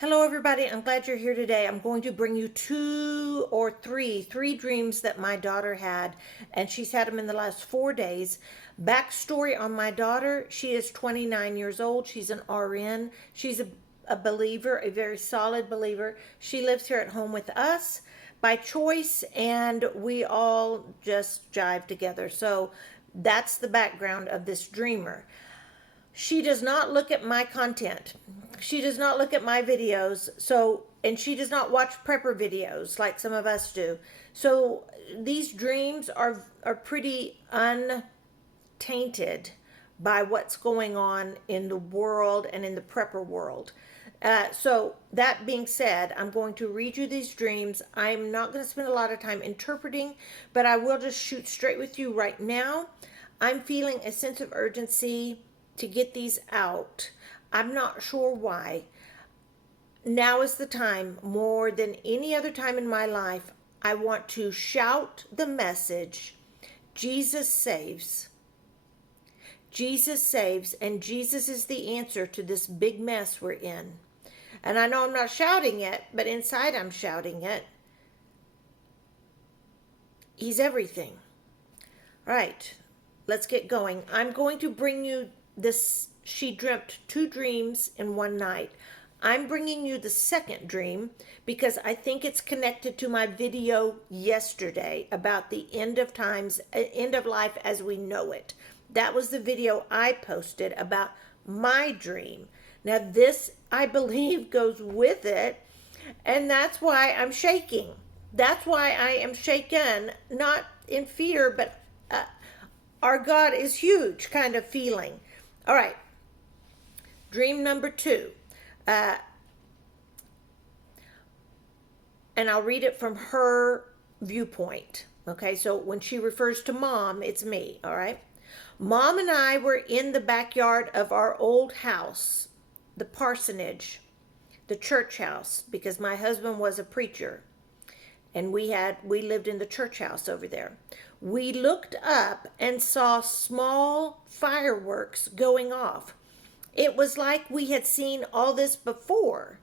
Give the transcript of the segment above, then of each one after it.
Hello, everybody. I'm glad you're here today. I'm going to bring you three dreams that my daughter had, and she's had them in the last 4 days. Backstory on my daughter: she is 29 years old. She's an RN. She's a believer, a very solid believer. She lives here at home with us by choice, and we all just jive together. So that's the background of this dreamer. She does not look at my content. She does not look at my videos. And she does not watch prepper videos like some of us do. So these dreams are pretty untainted by what's going on in the world and in the prepper world. So that being said, I'm going to read you these dreams. I'm not going to spend a lot of time interpreting, but I will just shoot straight with you right now. I'm feeling a sense of urgency to get these out. I'm not sure why. Now is the time, more than any other time in my life. I want to shout the message: Jesus saves. Jesus saves, and Jesus is the answer to this big mess we're in. And I know I'm not shouting it, but inside I'm shouting it. He's everything. All right, let's get going. I'm going to bring you this. She dreamt 2 dreams in one night. I'm bringing you the second dream because I think it's connected to my video yesterday about the end of times, end of life as we know it. That was the video I posted about my dream. Now this, I believe, goes with it, and that's why I'm shaking. That's why I am shaken, not in fear, but our God is huge kind of feeling. All right. Dream number 2. And I'll read it from her viewpoint. Okay, so when she refers to mom, it's me. All right. Mom and I were in the backyard of our old house, the parsonage, the church house, because my husband was a preacher. And we lived in the church house over there. We looked up and saw small fireworks going off. It was like we had seen all this before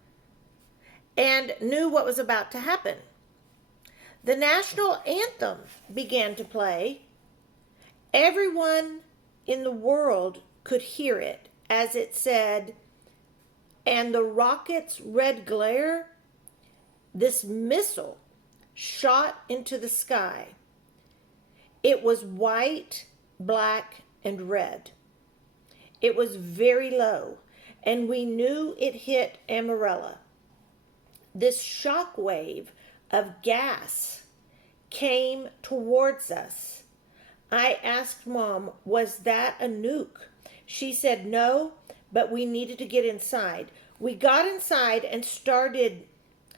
and knew what was about to happen. The national anthem began to play. Everyone in the world could hear it as it said, and the rocket's red glare, this missile shot into the sky. It was white, black, and red. It was very low, and we knew it hit Amarella. This shock wave of gas came towards us. I asked Mom, was that a nuke? She said no, but we needed to get inside. We got inside and started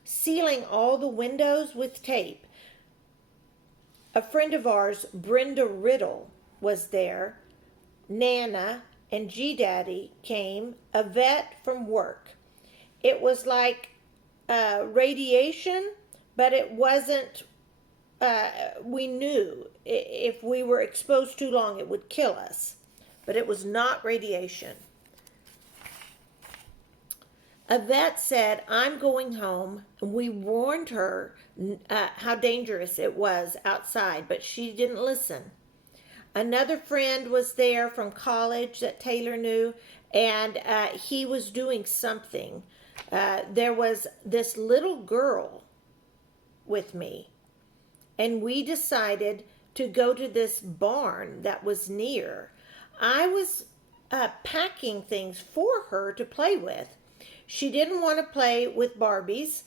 sealing all the windows with tape. A friend of ours, Brenda Riddle, was there. Nana and G-Daddy came, a vet from work. It was like radiation, but it wasn't, we knew if we were exposed too long, it would kill us. But it was not radiation. A vet said, I'm going home. We warned her how dangerous it was outside, but she didn't listen. Another friend was there from college that Taylor knew, and he was doing something. There was this little girl with me, and we decided to go to this barn that was near. I was packing things for her to play with. She didn't want to play with Barbies,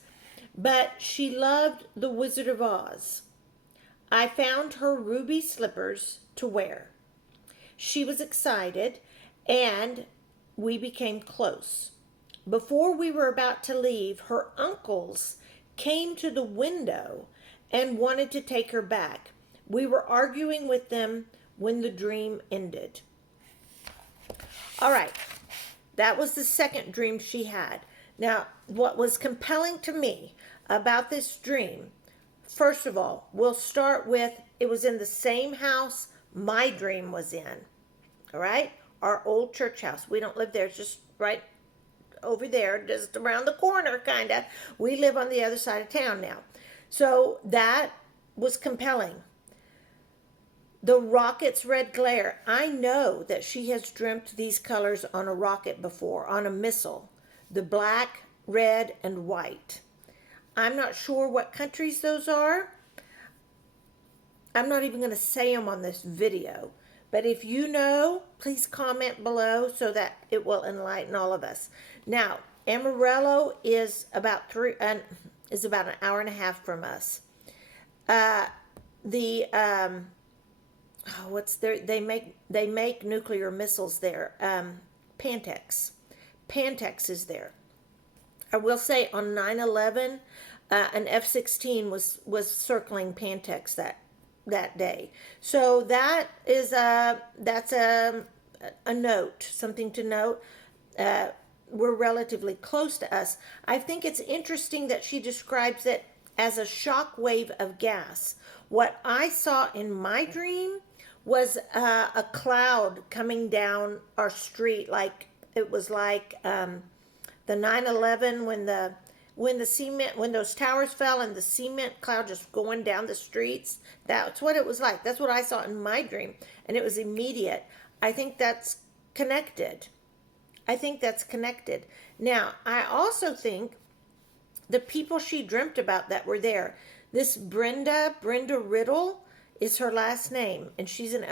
but she loved The Wizard of Oz. I found her ruby slippers to wear. She was excited, and we became close. Before we were about to leave, her uncles came to the window and wanted to take her back. We were arguing with them when the dream ended. All right, that was the second dream she had. Now, what was compelling to me about this dream, first of all, we'll start with, it was in the same house my dream was in. All right? Our old church house. We don't live there. It's just right over there, just around the corner, kind of. We live on the other side of town now. So that was compelling. The rocket's red glare. I know that she has dreamt these colors on a rocket before, on a missile. The black, red, and white. I'm not sure what countries those are. I'm not even going to say them on this video. But if you know, please comment below so that it will enlighten all of us. Now, Amarillo is about an hour and a half from us. They make nuclear missiles there. Pantex. Pantex is there. I will say on 9/11, an F-16 was circling Pantex that day. So that's a note, something to note. We're relatively close to us. I think it's interesting that she describes it as a shock wave of gas. What I saw in my dream was a cloud coming down our street, like it was like the 9/11 when those towers fell and the cement cloud just going down the streets. That's what it was like. That's what I saw in my dream, and it was immediate. I think that's connected. Now, I also think the people she dreamt about that were there. This Brenda Riddle is her last name, and she's an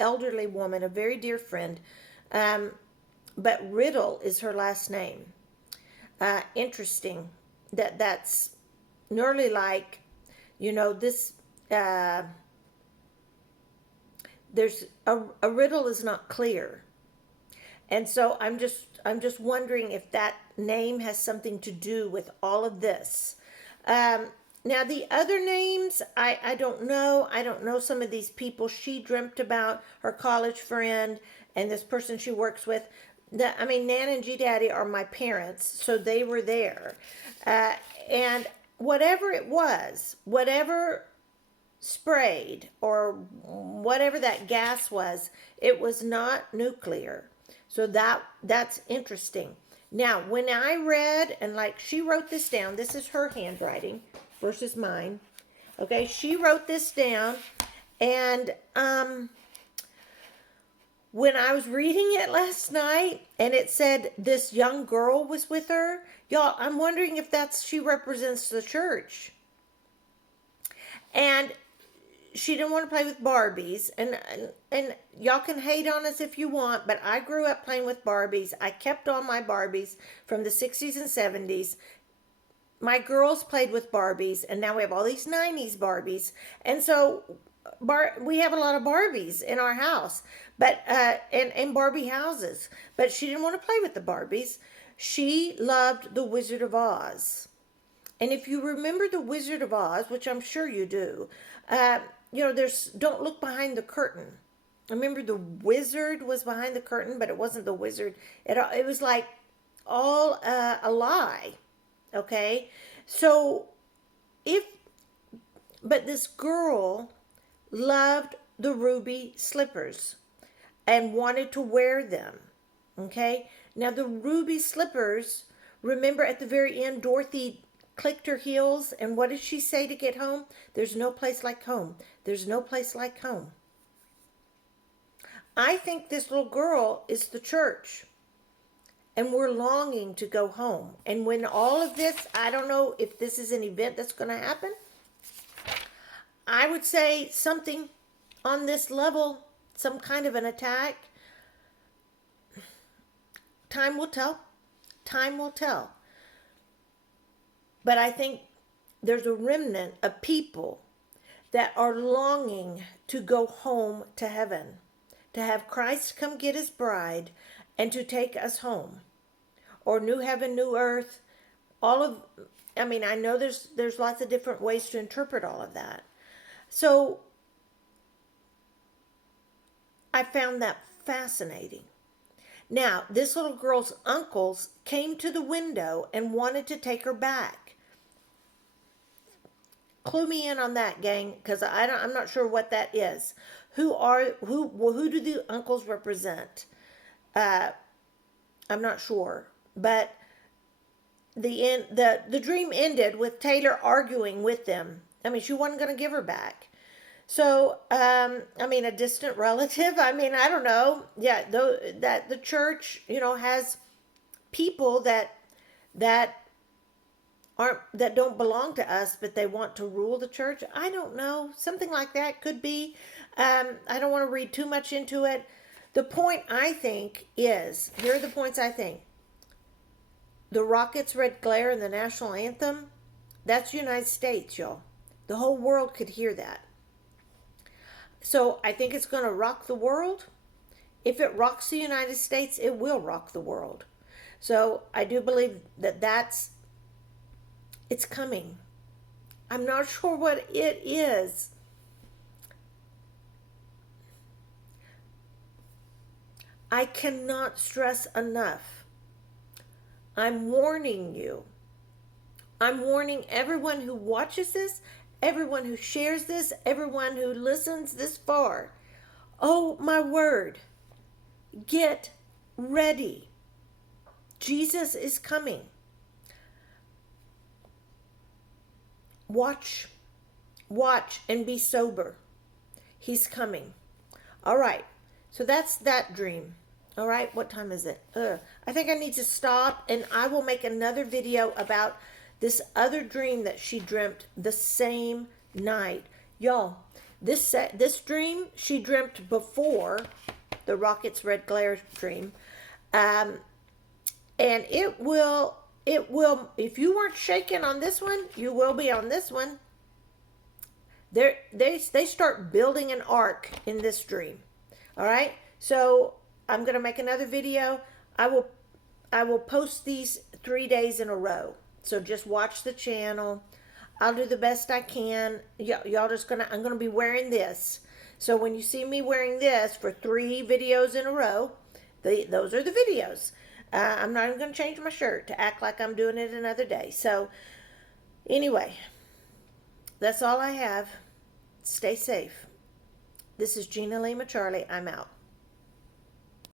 elderly woman, a very dear friend. But Riddle is her last name. Interesting that's nearly like, this. There's a riddle is not clear, and so I'm just wondering if that name has something to do with all of this. Now the other names, I don't know. I don't know some of these people she dreamt about, her college friend and this person she works with. Nan and G Daddy are my parents, so they were there. And whatever it was, whatever sprayed or whatever that gas was, it was not nuclear. So that's interesting. Now, when I read, and like she wrote this down, this is her handwriting versus mine. Okay, she wrote this down, and when I was reading it last night and it said this young girl was with her, y'all, I'm wondering if she represents the church. And she didn't want to play with Barbies, and y'all can hate on us if you want, but I grew up playing with Barbies. I kept all my Barbies from the 60s and 70s. My girls played with Barbies, and now we have all these 90s Barbies. And so we have a lot of Barbies in our house, but and Barbie houses. But she didn't want to play with the Barbies. She loved the Wizard of Oz. And if you remember the Wizard of Oz, which I'm sure you do, there's don't look behind the curtain. Remember, the wizard was behind the curtain, but it wasn't the wizard. It was like all a lie. Okay, so but this girl loved the ruby slippers and wanted to wear them. Okay, now the ruby slippers, remember at the very end, Dorothy clicked her heels, and what did she say to get home? There's no place like home. There's no place like home. I think this little girl is the church, and we're longing to go home. And when all of this, I don't know if this is an event that's going to happen. I would say something on this level, some kind of an attack. Time will tell. Time will tell. But I think there's a remnant of people that are longing to go home to heaven, to have Christ come get his bride and to take us home. Or new heaven, new earth. I know there's lots of different ways to interpret all of that. So I found that fascinating. Now, this little girl's uncles came to the window and wanted to take her back. Clue me in on that, gang, because I'm not sure what that is. Who do the uncles represent? I'm not sure, but the dream ended with Taylor arguing with them. I mean, she wasn't going to give her back. So, I mean, a distant relative. I mean, I don't know. Yeah, that the church, has people that that don't belong to us, but they want to rule the church. I don't know. Something like that could be. I don't want to read too much into it. The point I think is, here are the points I think. The rocket's red glare and the national anthem, that's the United States, y'all. The whole world could hear that. So I think it's going to rock the world. If it rocks the United States, it will rock the world. So I do believe that it's coming. I'm not sure what it is. I cannot stress enough. I'm warning you. I'm warning everyone who watches this, everyone who shares this, everyone who listens this far. Oh, my word. Get ready. Jesus is coming. Watch and be sober. He's coming. All right. So that's that dream. All right. What time is it? I think I need to stop, and I will make another video about this other dream that she dreamt the same night. Y'all, this dream she dreamt before the rocket's red glare dream. And it will, if you weren't shaken on this one, you will be on this one. They start building an ark in this dream. All right. So I'm going to make another video. I will post these 3 days in a row. So just watch the channel. I'll do the best I can. Y'all just I'm going to be wearing this. So when you see me wearing this for 3 videos in a row, those are the videos. I'm not even going to change my shirt to act like I'm doing it another day. So anyway, that's all I have. Stay safe. This is Gina Lima Charlie. I'm out.